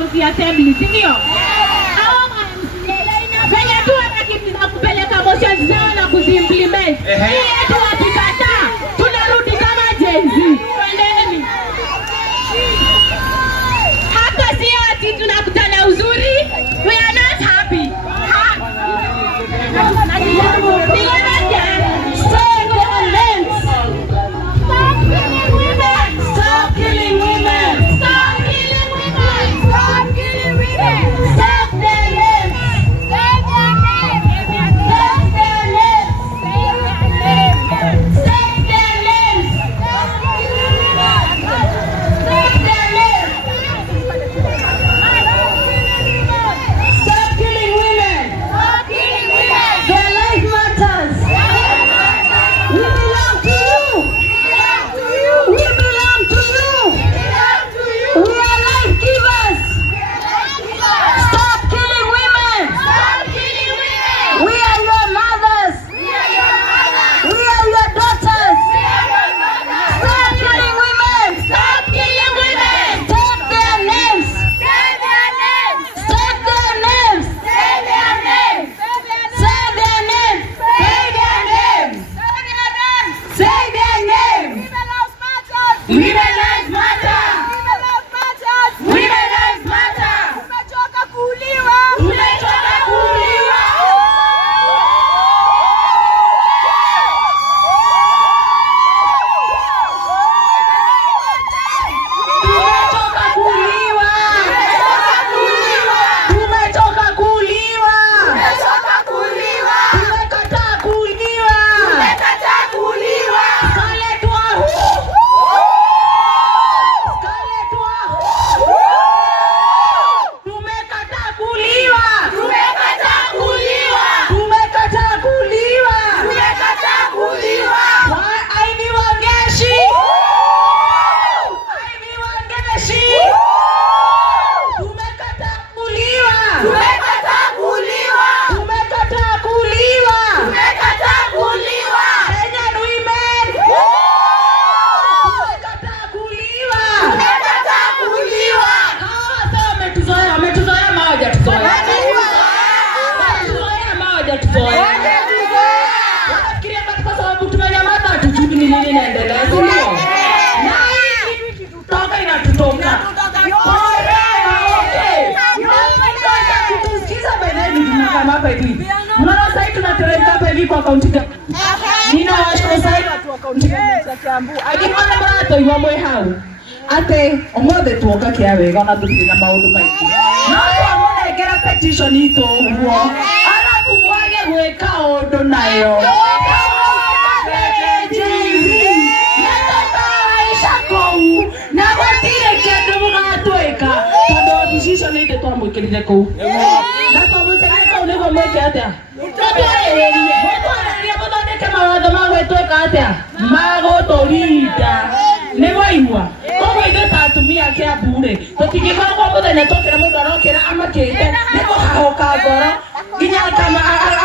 kaunti ya assembly, si ndio? Venye tu wanakimbiza kupeleka motions zao na kuziimplement. Hii yetu wakikataa, tunarudi kama Gen Z. Twendeni. Hapa sio ati tunakutana uzuri. We are not happy. Stop killing women. Stop killing women. Stop killing women. Stop their lives. Save their lives. Save their lives. Save their lives. Save their lives. Stop killing women. Stop killing women. Their life matters. We belong to you. We belong to you. We are life givers. Stop killing women. Stop killing women. We are your mothers. We are your daughters. Stop killing women. Stop killing women. Take their names. Say their names. Say their names. Say their names. Say their names. Say their names. Say their names. Women lives matter. Women lives matter. Tumechoka kuuliwa. Tumechoka kuuliwa. Tumechoka kuuliwa. Tumechoka kuuliwa. Tumechoka kuuliwa. Tumekataa kuuliwa. Tumekataa kuuliwa. Scarlett Wahuu. Scarlett Wahuu. Tumekataa kuuliwa. Tumekataa kuuliwa. Tumekataa kuuliwa. Tumekataa kuuliwa. Aivi Wangeshi. Aivi Wangeshi. Tumekataa kuuliwa. Tumekataa kuuliwa. Tumekataa kuuliwa. Tumekataa kuuliwa. Kenyan women. Tumekataa kuuliwa. Tumekataa kuuliwa. Sasa wametuzoea, wametuzoea moja tuzoea. Wametuzoea moja tuzoea. Wanafikiria kwa sababu tumenyamaza hatujui ni nini inaendelea, si ndio? Na hii kutoka inatutoka. Okay. Kutusikiza bedeni tunakama hapa hivi. Unaona sasa tunateremka hapa hivi kwa kaunti gani? Nina washko sasa watu wa kaunti ya Kiambu. Agimana marato iwa mwe hau. Ate omothe tuoka kia wega na tuthina maundu maingi. No twamone ngera petition ito huo. Alafu mwage gwika undu nayo. Na gutire kindu mugatwika tondu opposition inde twamwikirire kuu na twamwikirire kuu niguo mwike atia mutwarĩrĩrie mũthondeke mawatho ma gwĩtwĩka atia magũtũrinda nĩ mwaigua koguo ithuĩ ta atumia a Kiambu-rĩ tũtingĩkoragwo mũthenya twokĩra mũndũ arokĩra amakĩte nĩ kũhahũka ngoro nginya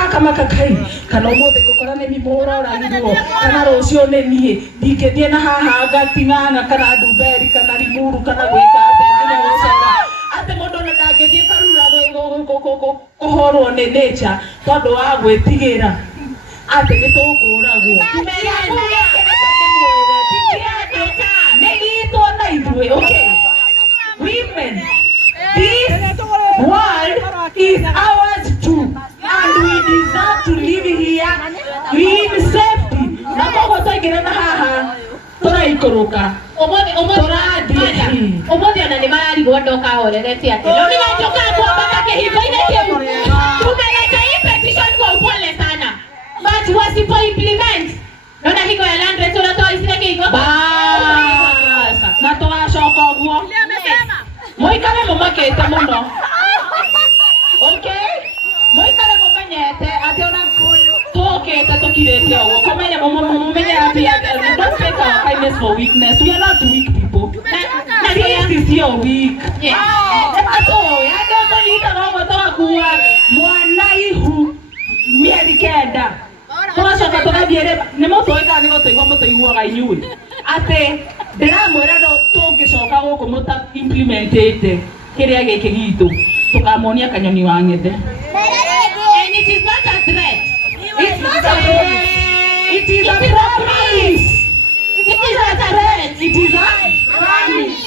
akamaka kai kana ũmũthĩ ngũkora nĩ mimi ũroragirwo kana rũciũ nĩ niĩ ndingĩthiĩ na haha ngating'ang'a kana ndumberi kana rimuru kana gwĩka atĩa nginya gũcora atĩ mũndũ ona ndangĩthiĩ karura kũhorwo nĩ nature tondũ wa gwĩtigĩra atĩ nĩ tũkũragwo nĩ gitũ na ithuĩ. Okay, women, this world is ours too and we deserve to live here in safety. Na koguo twaingĩra na haha tũraikũrũka tũrathiĩ ũmũthĩ ona nĩ mararigwo ndoka horeretie atĩ no nĩgacoka kwambata kĩhingo-inĩ kĩu tumeleta hii petition kwa upole sana but wasipo implement naona higo ya land rate unatoa isile kĩhingo basa na tũgacoka ũguo mũikare mũmakĩte mũno. Okay, mũikare mũmenyete atĩ ona tũkĩte tũkirĩte ũguo kũmenya mũmenye atĩ don't take our kindness for weakness. We are not weak people. This is your weak. Ato ya ndio ndio ndio kuwa mwanaihu mieri kenda twacoka tũgathiĩ nĩ mũtũĩka nĩ gũtũigua mũtũiguaga inyuĩ atĩ ndĩramwĩra no tũngĩcoka gũkũ mũta implementĩte kiria giki gitu tukamonia kanyoni wa ng'ethe. And it is not a threat. It's not a threat. It is a promise. It is not a threat. It is a promise.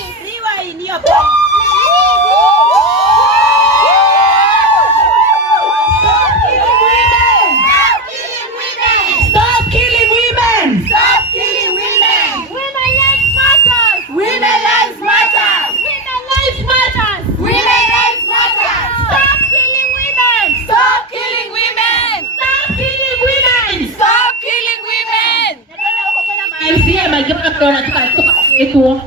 Stop killing women. Stop killing women. Women lives matter. Women lives matter. Women lives matter. Women lives matter. Stop killing women. Stop killing women. Stop killing women. Stop killing women. MCA mageuka kwa itu.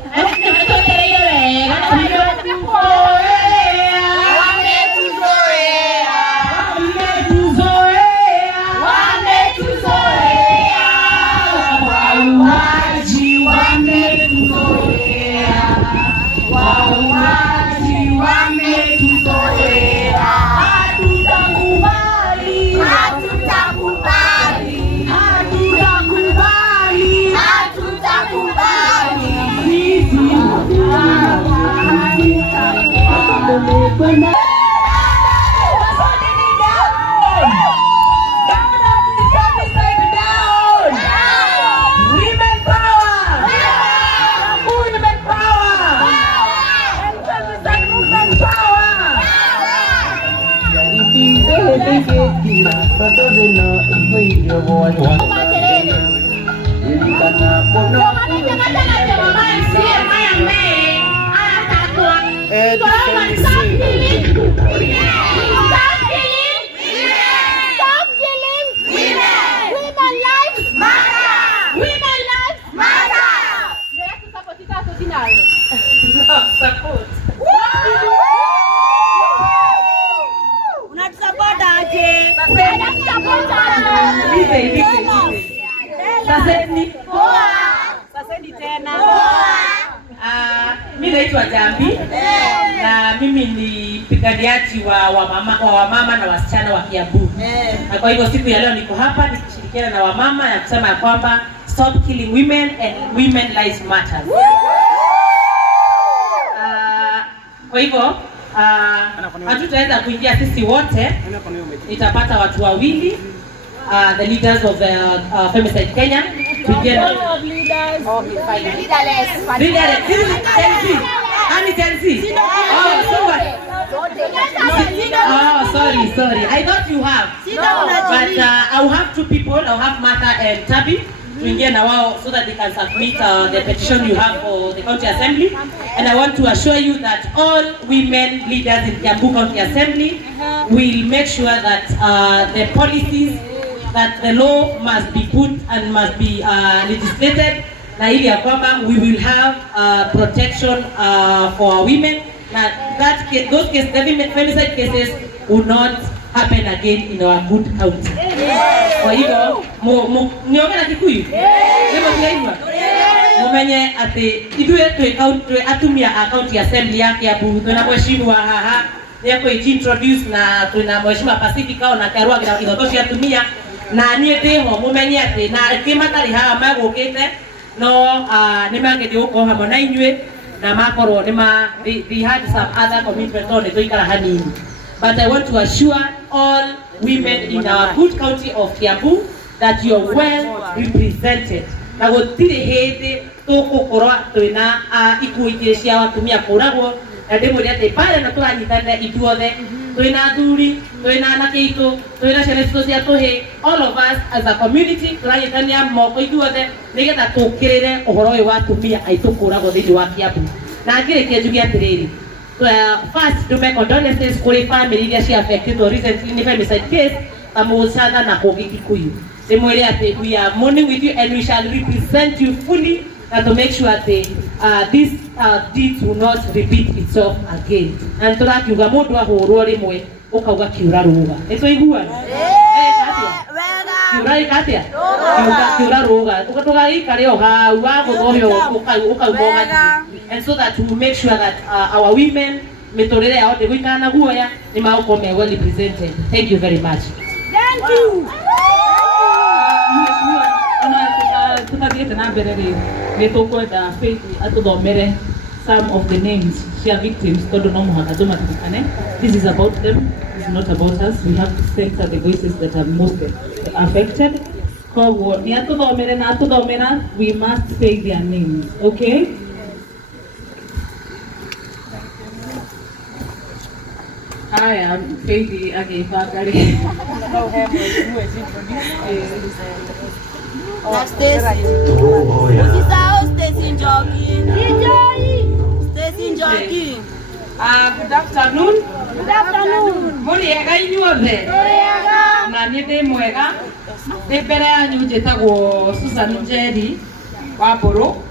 Mimi naitwa Jambi na mimi ni mpiganiaji wa mama na wasichana wa Kiambu. Na kwa hivyo siku ya leo niko hapa nikishirikiana na wamama na kusema ya kwamba stop killing women and women lives matter. Kwa hivyo hatutaweza kuingia sisi wote, itapata watu wawili, the leaders of the Femicide Kenya. Leaderless. Oh, so what? Oh, sorry. I thought you have. But I'll have two people. I'll have Martha and Tabi to engage now so that they can submit the petition you have for the county assembly. And I want to assure you that all women leaders in Kiambu County Assembly will make sure that the policies, that the law must be put and must be legislated, na ili ya kwamba we will have protection for women, that those cases, femicide cases will not happen again in our good county. Kwa hivyo niongea Kikuyu ndio tunaimba mumenye ati idue tu Atumia county assembly yake ya Kiambu tuna mheshimiwa haha yako introduce na tuna mheshimiwa Pacifica na Karua kwa idhotoshi Atumia na niĩ ndĩho mũmenye atĩ na kĩmatari haha magũkĩte no nĩmangĩthiĩ gũkorwo hamwe na inyuĩ na makorwo they had some other commitments on tũikara hanini. But I want to assure all women in our good county of Kiambu that you are well represented. Na gũtirĩ hĩndĩ tũgũkorwo twĩna ikuũ cia atumia kũragwo, na ndĩmwĩre atĩ pale na tũranyitana ithuothe twina athuri, twina anake itu, twina ciana citu cia tuhi, all of us as a community turanyitania moko ithuothe nigetha tukirire uhoro uyu wa atumia aitu kuragwo thiini wa Kiambu. Na ngirikia njuge atiriri, first to make condolences kuri family iria cia affected recently in femicide case Amusana na Kogi Kikuyu. Ndimwire ati we are mourning with you and we shall represent you fully and to make sure that this deed will not repeat itself again. And turakiuga mundu ahurwo rimwe ukauga kiura ruga. Nitũiguana? Kiura katia? Kiura ruga. Tugaikare o hau wa guthorio ukauga. And so that we will make sure that our women mitorere yao ndiguikara na guoya ni maũkorwo well represented. Thank you very much. Thank you. Tutagete na mbere ri nitukwenda Faith atuthomere some of the names share victims. This is about them. This is not about us. We have to censor the voices that are most affected. We must say their names. Okay? I am Faithy Agifagari. Good afternoon. Good afternoon. Muriega inyuothe. Na ni ndi mwega. Ndi mbere yanyu njitagwo Susan Njeri Wamburu.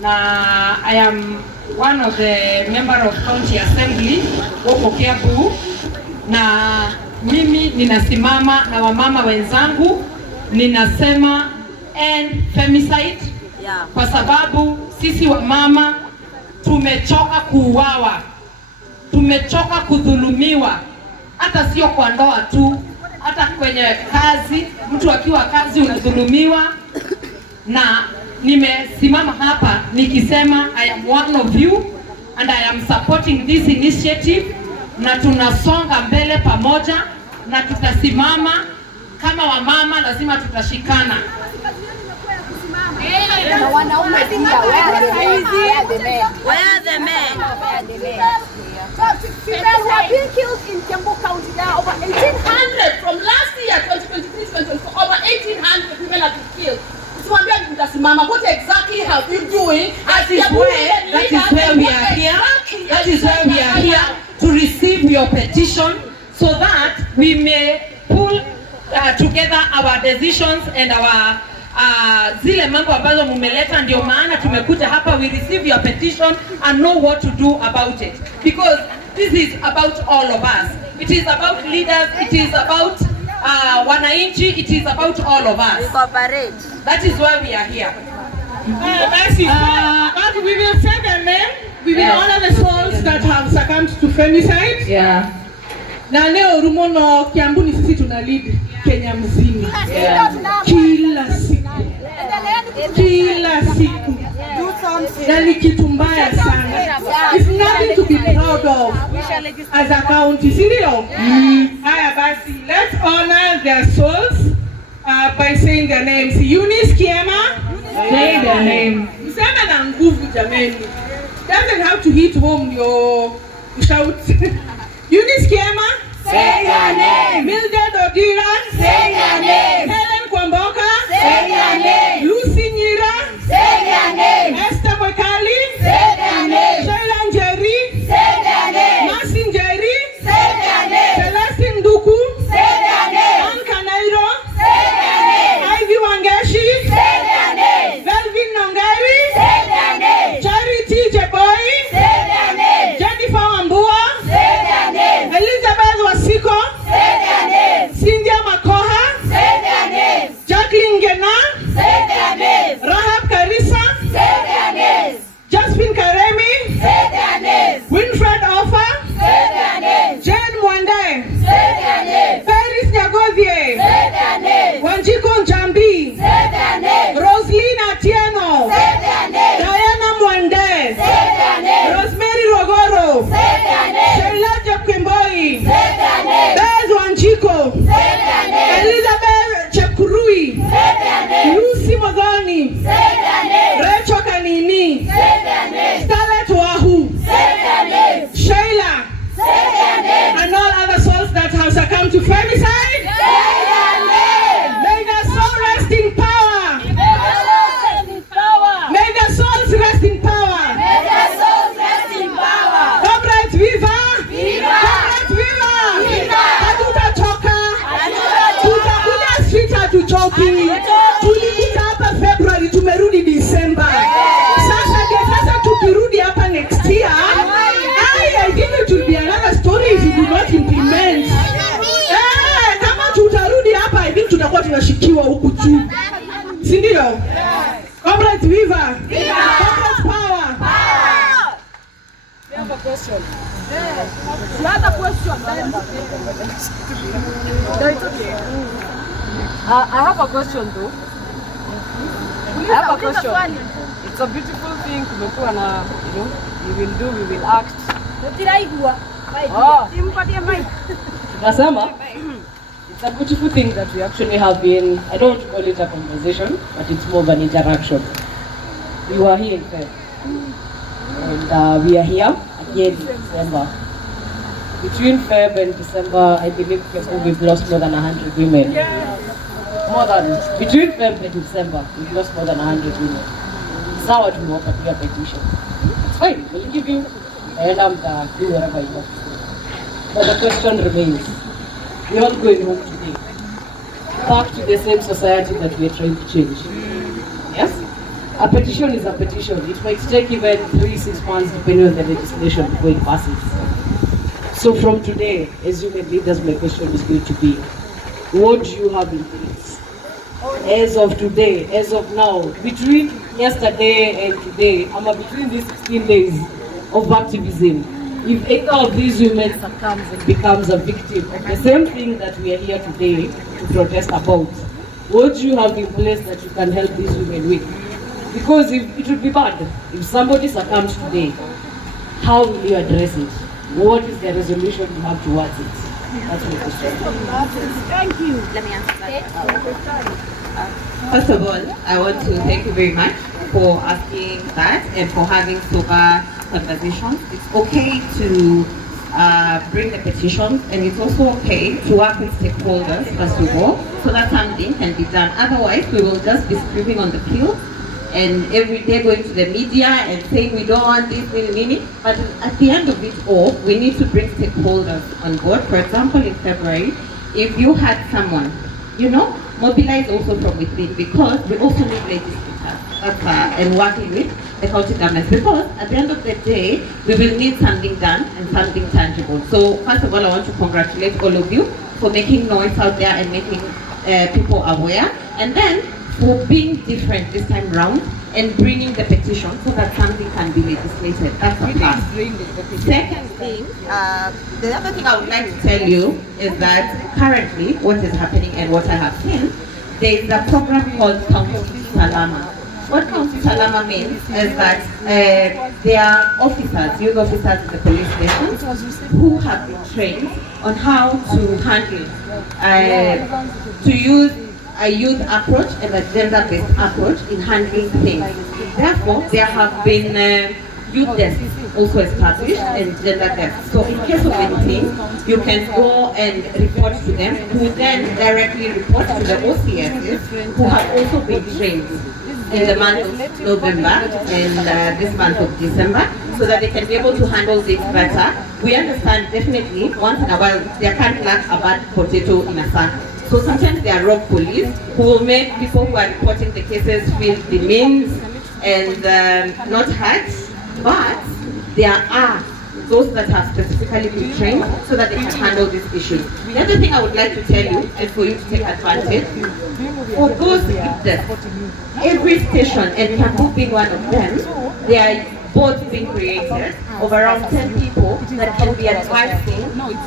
Na I am one of the member of County Assembly huko Kiambu. Na mimi ninasimama na wamama wenzangu ninasema end femicide. Kwa sababu sisi wamama tumechoka kuuawa. Tumechoka kudhulumiwa, hata sio kwa ndoa tu, hata kwenye kazi. Mtu akiwa kazi unadhulumiwa, na nimesimama hapa nikisema I am one of you and I am supporting this initiative, na tunasonga mbele pamoja na tutasimama kama wamama, lazima tutashikana. Where are the men? Females have been killed in Kiambu County. There are over 1,800 from last year, 2023-2024. Over 1,800 women have been killed. What exactly have you doing? That is where we are here. That is why we are here to receive your petition, so that we may pull together our decisions and our zile mambo ambazo mumeleta. Ndio maana tumekuja hapa. We receive your petition and know what to do about it, because this is about all of us. It is about leaders, it is about wananchi, it is about all of us. That is why we are here. But we will say their name. We will honor the souls that have succumbed to femicide. Yeah. Na leo Rumono Kiambu ni sisi tuna lead Kenya mzima. Kila siku. Na ni kitu mbaya sana. It's nothing to be proud of as a county. Sindio? Haya basi, let's honor their souls by saying their names. Eunice Kiema. Say their name. Msema na nguvu jameni. Doesn't have to hit home your shout. Eunice Kiema. Say your name. Mildred Odira. Say your name. Helen Kwamboka. Say your name. Lucy Nyira. Say your name. Esther Mwekali. Say your name. Shaila Njeri. Say your name. Masi Njeri. Say your name. Celestine Nduku. Say your name. Anka Nairo. Say your name. Ivy Wangeshi. Say your name. Velvin Nongari. Say your name. Charity Jeboy. Say your name. Jennifer Wambua. Say your name. Elizabeth Wasiko. Say your name. Cynthia Makoha. Say your name. Jacqueline Ngena. Say their names. Rahab Karisa. Say their names. Josephine Karemi. Say their names. Winfred Offa. Say their names. Jane Mwande. Say their names. Paris Nyagodhie. Say their names. Wanjiko Njambi. Say their names. Roslyn Atieno. Say their names. Diana Mwande. Say their names. Rosemary Rogoro. Say their names. Sheila Jepkimboi. Say their names. Bez Wanjiko. Say their names. Elizabeth Chepkurui. Say their names. Lucy Modhoni. Say their names. Rachel Kanini. Say their names. Scarlett Wahu. Say their names. Sheila. Say their names. And all other souls that have succumbed to femicide. Say their names. May their soul rest in power. May their souls rest in power. May their souls rest in power. Comrades, viva! Viva! Comrades, viva! Viva! Hatutachoka. Hatutachoka. Tutakuja street hatuchoki. Tulikuja hapa February, tumerudi December. Sasa tukirudi hapa next year, I think it will be another story if you do not implement. Kama tutarudi hapa, I think tutakuwa tunashikiwa huku juu. Si ndio? Comrades, viva! Viva! Comrades, power! I have a question. You have a question. No, it's okay. I have a question though. I have a question. It's a beautiful thing kumekuwa na, we will do, we will act. Nasema, it's a beautiful thing that we actually have been, I don't call it a conversation, but it's more of an interaction. We were here in Feb, and we are here again in December. Between Feb and December, I believe we've lost more than 100 women. Between Feb and December, we've lost more than 100 women. Sawa tumewapatia petition. It's fine, we'll give you, and do whatever you want to do. But the question remains, we're all going home today, back to the same society that we're trying to change. Yes? A petition is a petition. It might take even 3-6 months depending on the legislation before it passes. So from today, as human leaders, my question is going to be, what do you have in place? As of today, as of now, between yesterday and today, between these 16 days of activism, if either of these women succumbs and becomes a victim of the same thing that we are here today to protest about, what do you have in place that you can help these women with? Because it would be bad if somebody succumbs today, how will you address it? What is the resolution you have towards it? That's my question. Thank you. Let me answer that. First of all, I want to thank you very much for asking that and for having sober conversations. It's okay to bring the petitions, and it's also okay to work with stakeholders first of all, so that something can be done. Otherwise, we will just be screaming on the field and every day going to the media and saying we don't want this, but at the end of it all, we need to bring stakeholders on board. For example, in February, if you had someone, mobilize also from within, because we also need legislators and working with the county governments, because at the end of the day, we will need something done and something tangible. So first of all, I want to congratulate all of you for making noise out there and making people aware, and then for being different this time round and bringing the petition so that something can be legislated. That's a plus. Second thing, the other thing I would like to tell you is that currently what is happening and what I have seen, there is a program called County Salama. What County Salama means is that there are officers, youth officers in the police stations, who have been trained on how to handle, to use a youth approach and a gender-based approach in handling things. Therefore, there have been youth desks also established and gender desks. So in case of anything, you can go and report to them, who then directly report to the OCSs, who have also been trained in the month of November and this month of December, so that they can be able to handle this better. We understand definitely once in a while there can't lack a bad potato in a sack. So sometimes there are rogue police who will make people who are reporting the cases feel demeaned and not hurt, but there are those that have specifically been trained so that they can handle these issues. The other thing I would like to tell you, and for you to take advantage, for those that every station, and Kiambu being one of them, they are boards being created of around 10 people that can be advising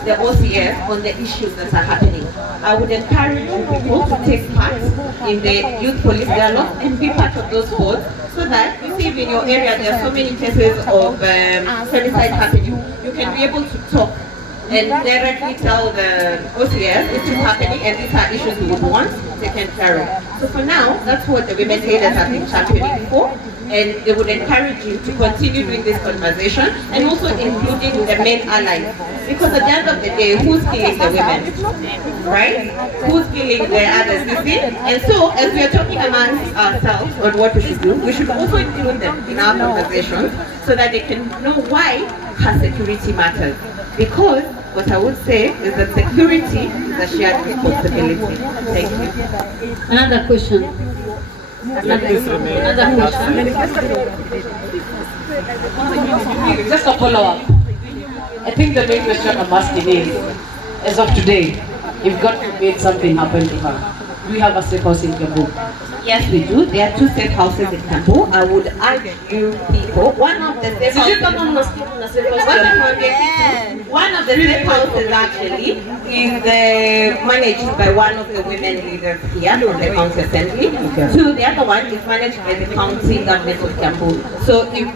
the OCS on the issues that are happening. I would encourage people to take part in the youth police dialogue and be part of those boards, so that you see if in your area there are so many cases of femicide happening, you can be able to talk and directly tell the OCS this is happening and these are issues we would want taken care of. So for now, that's what the women leaders have been championing for, and they would encourage you to continue doing this conversation and also including the men allies. Because at the end of the day, who's killing the women? Right? Who's killing the others, you see? And so, as we are talking amongst ourselves on what we should do, we should also include them in our conversations so that they can know why her security matters. Because what I would say is that security is a shared responsibility. Thank you. Another question. Another question. Just a follow-up. I think the main question I'm asking is, as of today, if God forbid something happened to her, do we have a safe house in Kiambu? Yes, we do. There are 2 safe houses in Kiambu. I would urge you people, one of the safe houses actually is managed by one of the women leaders here from the county assembly. Okay. 2, the other one is managed by the county government of Kiambu. So if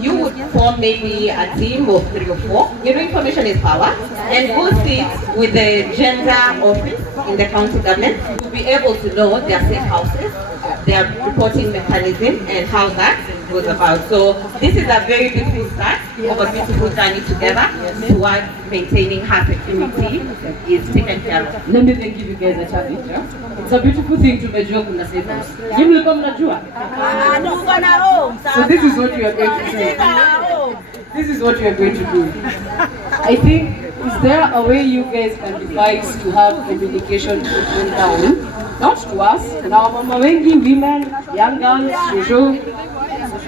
you would form maybe a team of 3 or 4. You know, information is power, and go sit with the gender office in the county government to be able to know their safe houses, their reporting mechanism, and how that goes about. So this is a very beautiful start of a beautiful journey together towards maintaining her security is taken care of. Let me then give you guys a challenge. It's a beautiful thing to measure kuna safe house. You will come najua. So this is what you are going to say. This is what you are going to do. I think, is there a way you guys can devise to have communication open down? Not to us, now mama wengi, women, young girls, social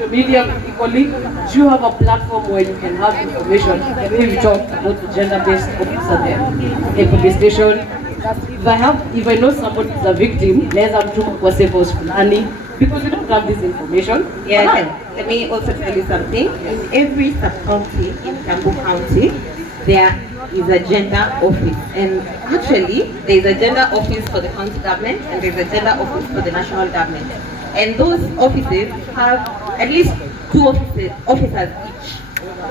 media equally. Do you have a platform where you can have information? Maybe we talk about the gender-based officer there, a police station. If I know somebody is a victim, let's have to kwa safe house fulani, because we don't have this information. Yeah, let me also tell you something. In every sub-county in Kiambu County, there is a gender office, and actually there is a gender office for the county government and there is a gender office for the national government, and those offices have at least 2 officers each,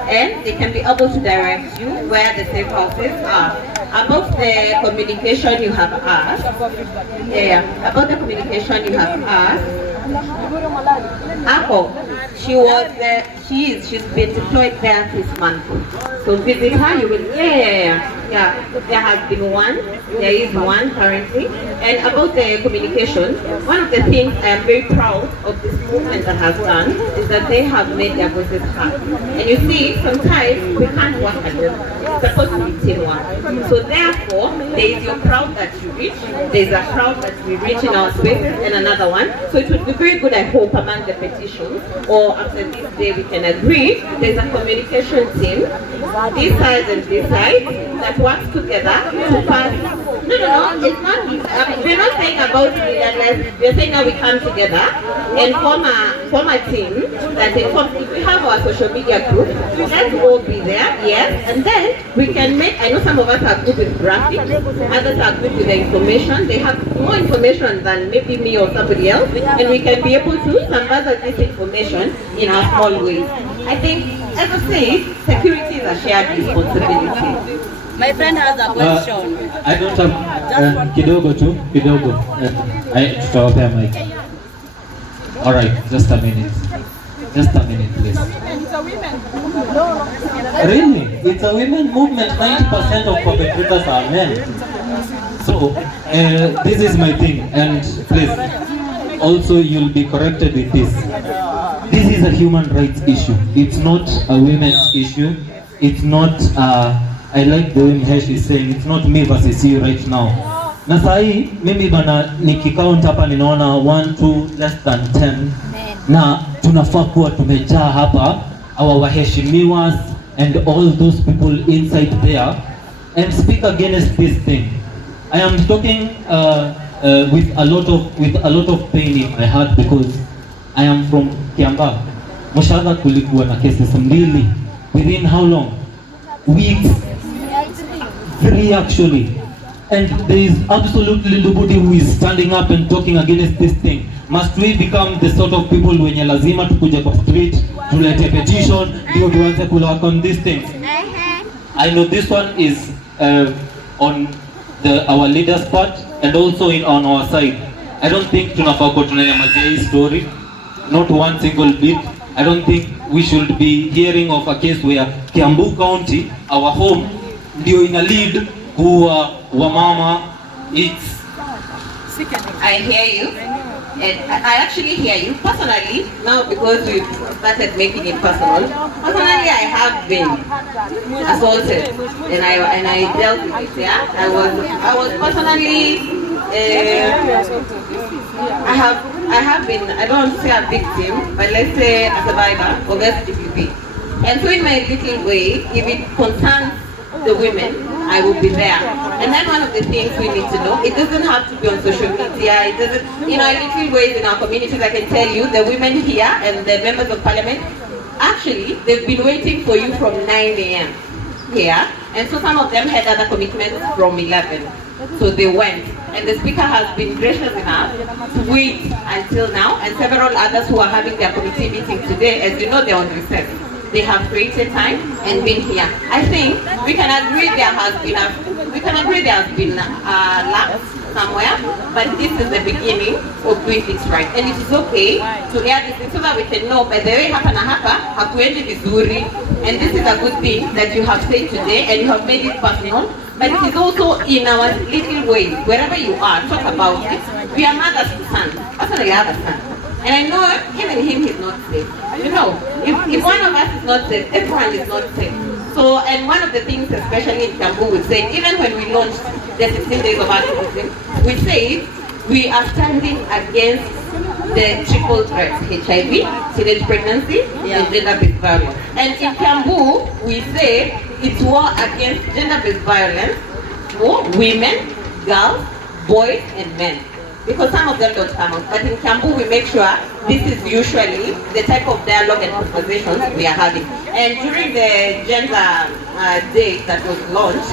and they can be able to direct you where the safe houses are. About the communication you have asked, about the communication you have asked, Apple, she's been deployed there this month. So visit her, you will, yeah. There has been one, there is one currently. And about the communication, one of the things I am very proud of this movement that has done is that they have made their voices heard. And you see, sometimes we can't work alone. It's supposed to be teamwork. So therefore, there is your crowd that you reach, there is a crowd that we reach in our spaces, and another one. So it would be very good, I hope, among the petitions, or after this day we can agree, there's a communication team, this side and this side, that works together to pass. No, it's not. We're not saying about leaderless. We're saying now we come together and form a team that informs. If we have our social media group, let's all be there, yes, and then we can make. I know some of us are good with graphics, others are good with the information. They have more information than maybe me or somebody else, and we can be able to sample this information in our small ways. I think, as I say, security is a shared responsibility. My friend has a question. I don't have kidogo. Tutawapea mic. All right, just a minute, please. Really, it's a women movement. 90% of perpetrators are men. So this is my thing, and please, also you'll be corrected with this. This is a human rights issue. It's not a women's issue. It's not. I like the way Mhesh is saying, it's not me versus you right now. Na sahi, mimi bana nikikaunt hapa ninaona 1, 2, less than 10. Na tunafaa kuwa tumejaa hapa, our waheshimiwas and all those people inside there, and speak against this thing. I am talking with a lot of pain in my heart, because I am from Kiambu. Mushaga kulikuwa na cases mbili. Within how long? Weeks. 3 actually, and there is absolutely nobody who is standing up and talking against this thing. Must we become the sort of people wenye lazima tukuje kwa street tulete petition ndio tuanze work on these things? I know this one is on our leaders part and also on our side. I don't think tunafaa kwa tunanyamazia hii story, not one single bit. I don't think we should be hearing of a case where Kiambu County, our home, ndio ina lead kuwa wamama. I hear you, and I actually hear you personally now, because we've started making it personal. Personally, I have been assaulted, and I dealt with it. Yeah, I was personally. I have been. I don't want to say a victim, but let's say a survivor of SDPP. And so in my little way, if it concerns the women, I will be there. And then one of the things we need to know, it doesn't have to be on social media, it doesn't, in little ways in our communities, I can tell you, the women here and the members of parliament, actually, they've been waiting for you from 9 a.m. here. And so some of them had other commitments from 11. So they went. and the speaker has been gracious enough to wait until now, and several others who are having their committee meeting today. As you know, they're on recess. They have created time and been here. I think we can agree there has been lapse somewhere, but this is the beginning of doing things right, and it is okay to hear this thing so that we can know, by the way, hapa na hapa hakuendi vizuri, and this is a good thing that you have said today, and you have made it personal. But it is also in our little ways, wherever you are, talk about it. We are mothers to sons. Also, you have a son. And I know even him is not safe. You know, if one of us is not safe, everyone is not safe. So, and one of the things, especially in Kiambu, we say, even when we launched the 16 days of activism, we say we are standing against the triple threats: HIV, teenage pregnancy, and gender-based violence. And in Kiambu, we say it's war against gender-based violence for women, girls, boys, and men. Because some of them don't come out. But in Kiambu, we make sure this is usually the type of dialogue and conversations we are having. And during the gender day that was launched,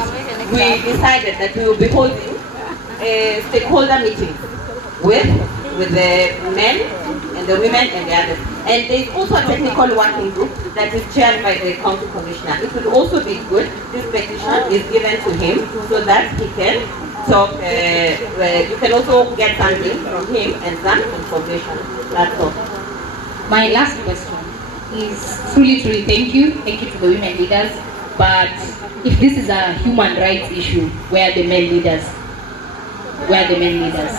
we decided that we will be holding a stakeholder meeting with the men and the women and the others. And there is also a technical working group that is chaired by the county commissioner. It will also be good, this petition is given to him so that he can talk, you can also get something from him and some information. That's all. My last question is truly thank you to the women leaders, but if this is a human rights issue, where are the men leaders? Where are the men leaders?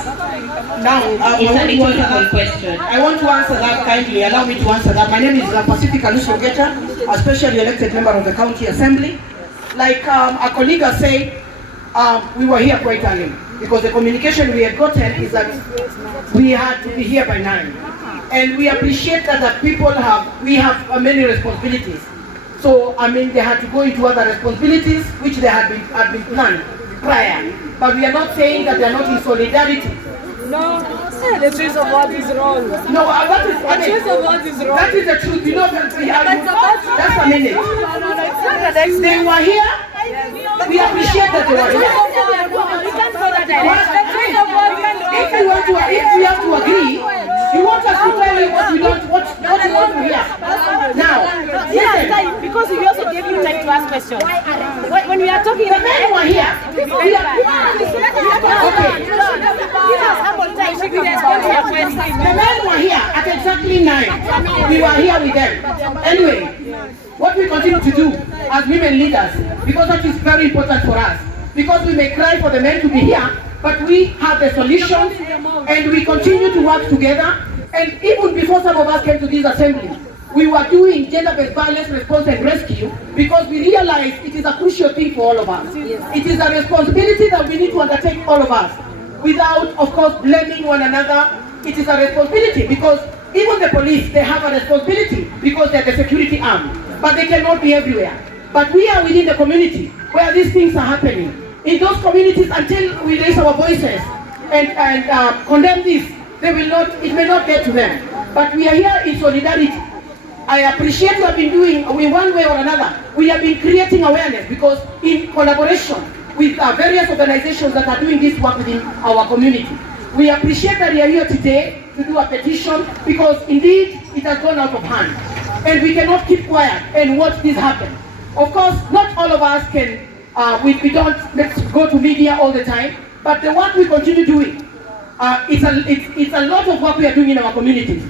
Now, It's a rhetorical question. I want to answer that kindly. Allow me to answer that. My name is Pacifica Lusogeta, a specially elected member of the County Assembly. Like a colleague has said, we were here quite early because the communication we had gotten is that we had to be here by 9. And we appreciate that the people we have many responsibilities. So, I mean, they had to go into other responsibilities which they had been planned prior. But we are not saying that they are not in solidarity. No, the truth of what is wrong. No, that is The truth of what is wrong. That is the truth. You know, that's a minute. No, it's not the next. They were here. We appreciate that they were here. We can't go that direction. The truth of what is wrong. If we have to agree, you want us to tell you what you want to hear. Now, Yes, because we also gave you time to ask questions. When we are talking, the men were here. The men were here at exactly 9. We were here with them. Anyway, what we continue to do as women leaders, because that is very important for us, because we may cry for the men to be here, but we have the solutions and we continue to work together. And even before some of us came to this assembly, we were doing gender-based violence response and rescue because we realized it is a crucial thing for all of us. It is a responsibility that we need to undertake, all of us, without, of course, blaming one another. It is a responsibility because even the police, they have a responsibility because they're the security arm, but they cannot be everywhere. But we are within the community where these things are happening. In those communities, until we raise our voices and condemn this, it may not get to them. But we are here in solidarity. I appreciate what we have been doing in one way or another. We have been creating awareness because in collaboration with various organizations that are doing this work within our community. We appreciate that we are here today to do a petition because indeed it has gone out of hand. And we cannot keep quiet and watch this happen. Of course, not all of us can, we don't go to media all the time, but the work we continue doing, it's a lot of work we are doing in our communities.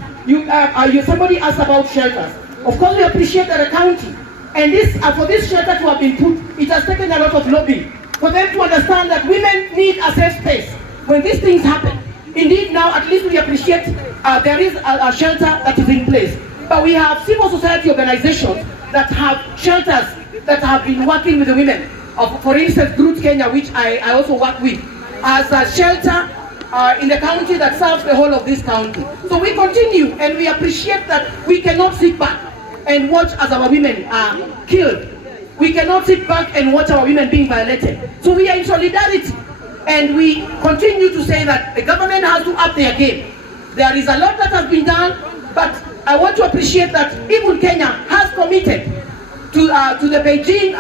Somebody asked about shelters. Of course, we appreciate that the county, and for this shelter to have been put, it has taken a lot of lobbying for them to understand that women need a safe space when these things happen. Indeed, now at least we appreciate there is a shelter that is in place. But we have civil society organizations that have shelters that have been working with the women. For instance, Groot Kenya, which I also work with, as a shelter in the county that serves the whole of this county. So we continue, and we appreciate that we cannot sit back and watch as our women are killed. We cannot sit back and watch our women being violated. So we are in solidarity, and we continue to say that the government has to up their game. There is a lot that has been done, but I want to appreciate that even Kenya has committed to the Beijing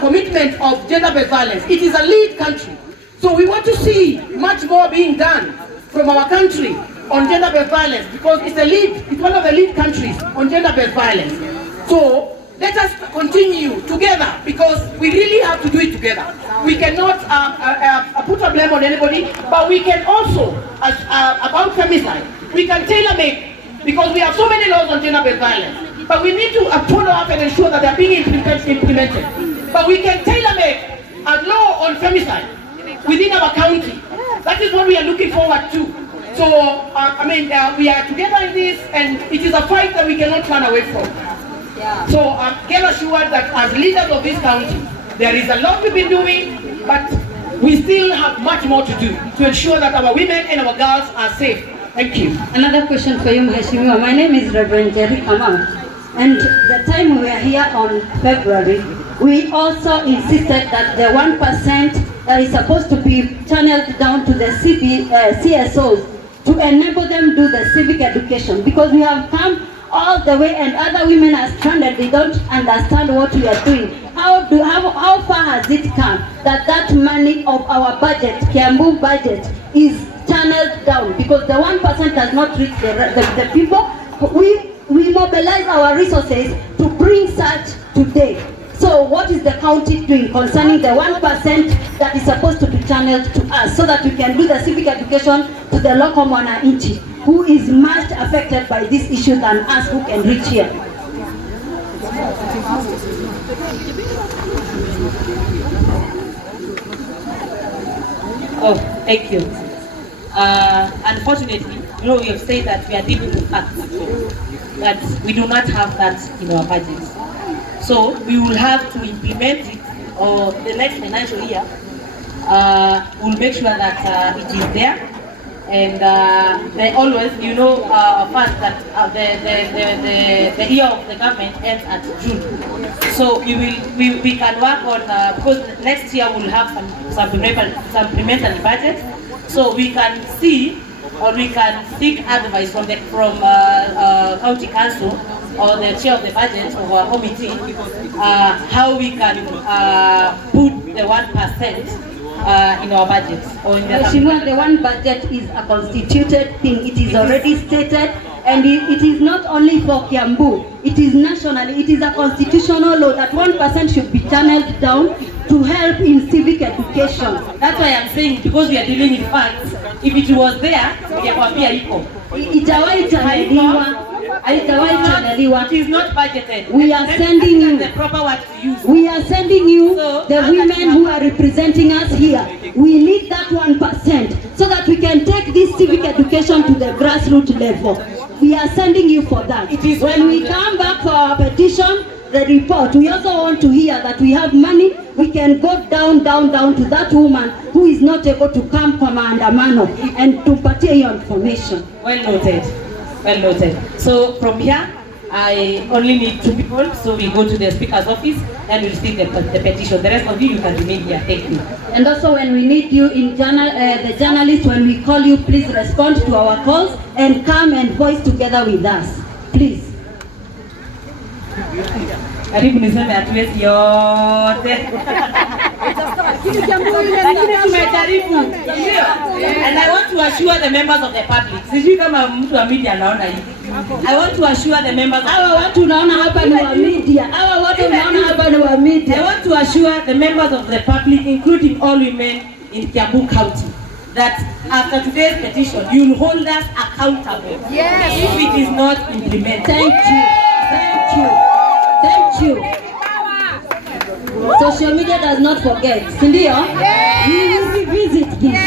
commitment of gender-based violence. It is a lead country. So we want to see much more being done from our country on gender-based violence, because it's one of the lead countries on gender-based violence. So let us continue together, because we really have to do it together. We cannot put a blame on anybody, but we can also, about femicide, we can tailor-make, because we have so many laws on gender-based violence, but we need to follow up and ensure that they're being implemented. But we can tailor-make a law on femicide within our county. That is what we are looking forward to. So, we are together in this, and it is a fight that we cannot run away from. Yeah. So, get assured that as leaders of this county, there is a lot we've been doing, but we still have much more to do to ensure that our women and our girls are safe. Thank you. Another question for you, Mheshimiwa. My name is Reverend Jerry Kamau, and the time we are here on February, we also insisted that the 1% that is supposed to be channeled down to the CSOs to enable them do the civic education, because we have come all the way and other women are stranded. They don't understand what we are doing. How far has it come that money of our budget, Kiambu budget, is channeled down? Because the 1% does not reach the people. We mobilize our resources to bring such today. So what is the county doing concerning the 1% that is supposed to be channeled to us, so that we can do the civic education to the local mwananchi who is much affected by this issue than us who can reach here? Oh, thank you. Unfortunately, we have said that we are dealing with facts, but we do not have that in our budgets. So we will have to implement it, or the next financial year, we'll make sure that it is there. And they always, first that the year of the government ends at June. So we can work on, because next year we'll have some supplementary budget, so we can see, or we can seek advice from county council or the chair of the budget of our committee, how we can put the 1% in our budget. Or in the one budget is a constituted thing. It is already stated, and it is not only for Kiambu. It is nationally. It is a constitutional law that 1% should be channeled down to help in civic education. That's why I'm saying, because we are dealing with facts. If it was there, it is not budgeted. We are sending you the proper word to use. We are sending you the women who are representing us here. We need that 1% so that we can take this civic education to the grassroots level. We are sending you for that. When we come back for our petition, the report, we also want to hear that we have money. We can go down to that woman who is not able to come from maandamano and to patia your information. Well noted. Well noted. So from here, I only need 2 people, so we go to the speaker's office and we'll see the petition. The rest of you can remain here. Thank you. And also, when we need you in the journalists, when we call you, please respond to our calls and come and voice together with us. Please. Karibu niseme hatuwezi yote. Lakini tumejaribu. And I want to assure the members of the public. Sijui kama mtu wa media anaona hivi. I want to assure the members of Hawa watu unaona hapa ni wa media. Hawa watu unaona hapa ni wa media. I want to assure the members of the public, including all women in Kiambu County, that after today's petition, you will hold us accountable. Yes. If it is not implemented. Thank you. Thank you. Thank you. Social media does not forget. Sindio? We will revisit this.